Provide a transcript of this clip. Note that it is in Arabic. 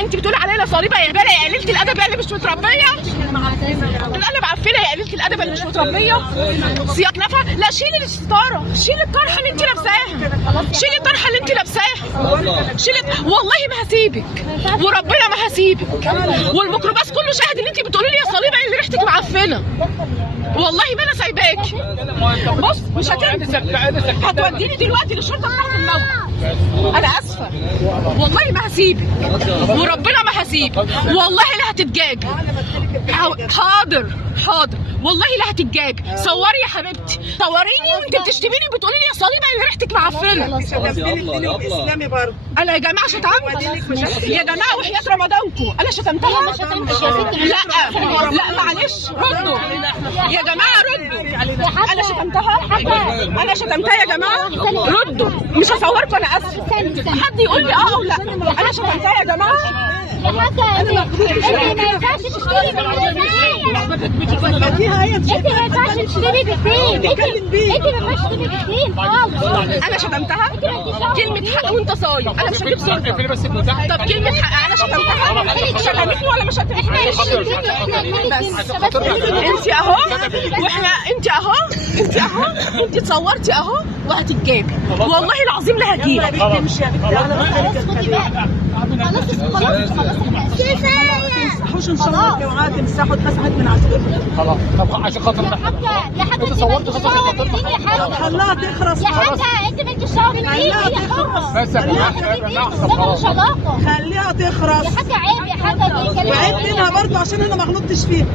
انت بتقولي عليا صليبه يا بلا يا قليله الادب يا اللي مش متربيه. انا معفنه يا قليله الادب اللي مش متربيه. سياق نفع. لا شيلي الستاره، شيلي الطرحه اللي انت لابساها، شيلي الطرحه اللي انت لابساها، شيلي. والله ما هسيبك وربنا ما هسيبك. والميكروباص كله شاهد ان انت بتقولي لي يا صليبه اللي ريحتك معفنه. والله ما انا سايباكي. بص مش هتنزل، هتوديني دلوقتي للشرطه تحت الموقع. انا اسفه والله ما هسيبك وربنا ما هسيبك. والله لا هتتجاج. حاضر حاضر والله لا هتتجاج. صوري يا حبيبتي، صوريني وانت بتشتميني بتقولي لي يا صليبه اللي ريحتك معفنه. الاسلامي برضه انا يا جماعه شتمت يا جماعه وحياه رمضانكم انا شتمتها. ما شتمتش يا ستي. لا معلش ردوا يا جماعه ردوا. انا شتمتها، انا شتمتها يا جماعه. ردوا مش هصوركم انا اسفه. حد يقول لي اه او لا. انا شتمتها يا جماعه. يا حاجة انت ما ينفعش تشتري انت ما ينفعش تشتري بالدين. انت ما ينفعش تشتري بالدين خالص. انا شتمتها كلمة حق وانت صايم. انا مش هجيب صورتك. طب كلمة حق انا شتمتها. شتمتني ولا ما شتمتنيش؟ بس انت اهو واحنا انت اهو انت اهو انت اتصورتي اهو وهتتجابي. والله العظيم لا هجيب. تمشي يا بنتي انا كفايه تمسحوش ان شاء الله الجوعات تمسحوا اتمسحت من عصيركم خلاص. طب عشان خاطر يا حاجه انت صورت خلاها تخرس. يا حاجه انت بنت الشعب من ايه هي حرة. بس يا مش علاقه. خليها تخرس يا حاجه عيب يا حاجه. وعيب منها برضه عشان انا ما غلطتش فيها.